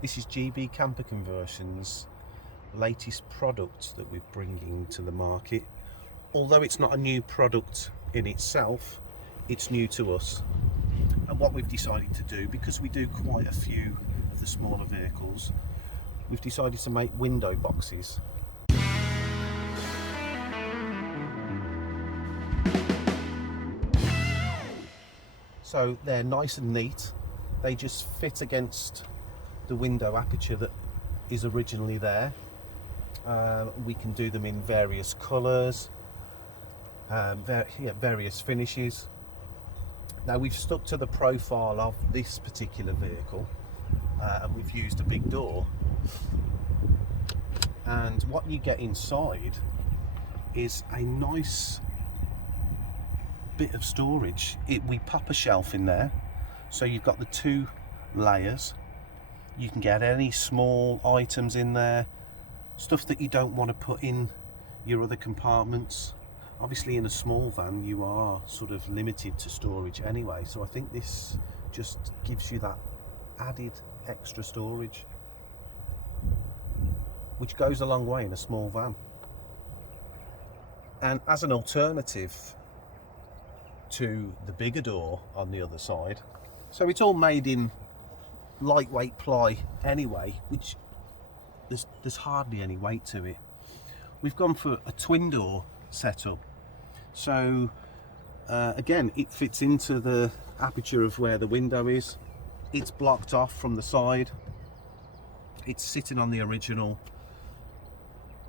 This is GB Camper Conversion's latest product that we're bringing to the market. Although it's not a new product in itself, it's new to us. And what we've decided to do, because we do quite a few of the smaller vehicles, we've decided to make window boxes. So they're nice and neat. They just fit against the window aperture that is originally there. We can do them in various colours, various finishes. Now we've stuck to the profile of this particular vehicle, and we've used a big door. And what you get inside is a nice bit of storage. We pop a shelf in there, so you've got the two layers. You can get any small items in there, stuff that you don't want to put in your other compartments. Obviously in a small van you are sort of limited to storage anyway, so I think this just gives you that added extra storage, which goes a long way in a small van. And as an alternative to the bigger door on the other side, so it's all made in lightweight ply anyway, which there's hardly any weight to it. We've gone for a twin door setup, so again it fits into the aperture of where the window is. It's blocked off from the side. It's sitting on the original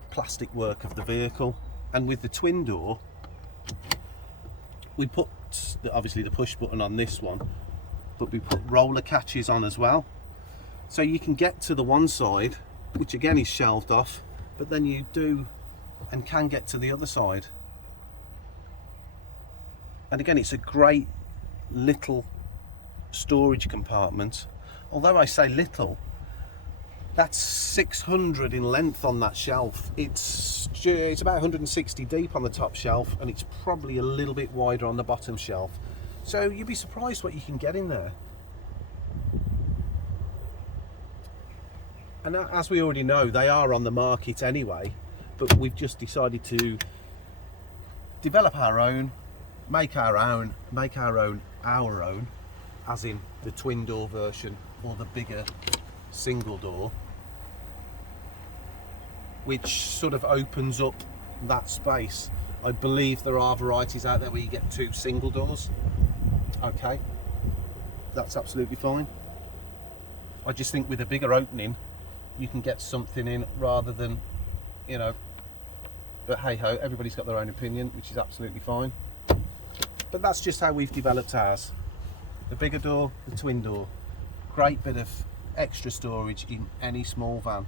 plastic work of the vehicle, and with the twin door we put obviously the push button on this one, but we put roller catches on as well, so you can get to the one side, which again is shelved off, but then you do and can get to the other side. And again, it's a great little storage compartment. Although I say little, that's 600 in length on that shelf. It's about 160 deep on the top shelf, and it's probably a little bit wider on the bottom shelf. So you'd be surprised what you can get in there. And as we already know, they are on the market anyway, but we've just decided to develop our own, make our own, as in the twin door version or the bigger single door, which sort of opens up that space. I believe there are varieties out there where you get two single doors. Okay, that's absolutely fine. I just think with a bigger opening you can get something in rather than, you know, but hey ho, everybody's got their own opinion, which is absolutely fine. But that's just how we've developed ours. The bigger door, the twin door. Great bit of extra storage in any small van.